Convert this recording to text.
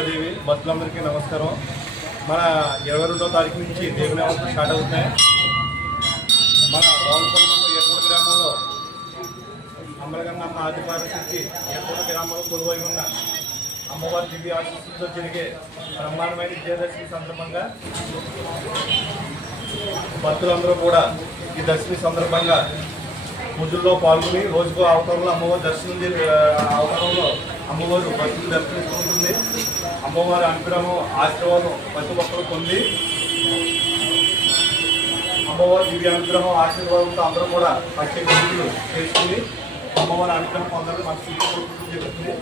దుర్గాదేవి భక్తులందరికీ నమస్కారం. మన 22వ తారీఖు నుంచి దేవుని అవసరం స్టార్ట్ అవుతున్నాయి. మన రావులపల్లి ఏర్పూడ గ్రామంలో అమ్మలగన్నమ్మ ఆదిపారశక్తి ఏర్పూడ గ్రామంలో కొలువై ఉన్న అమ్మవారి దివ్య ఆశీస్సులతో జరిగే బ్రహ్మాండమైన విజయదశమి సందర్భంగా భక్తులందరూ కూడా ఈ దశమి సందర్భంగా పూజల్లో పాల్గొని రోజుకో అవతారంలో అమ్మవారి అవతారంలో అమ్మవారు భక్తులు దర్శించుకుంటుంది. అమ్మవారి అనుగ్రహం ఆశీర్వాదం ప్రతి ఒక్కరు పొంది అమ్మవారి దివ్య అనుగ్రహం ఆశీర్వాదంతో అందరూ కూడా ప్రత్యేక పూజలు చేసుకుని అమ్మవారి అనుగ్రహం పొందాలని మనసు జరుగుతుంది.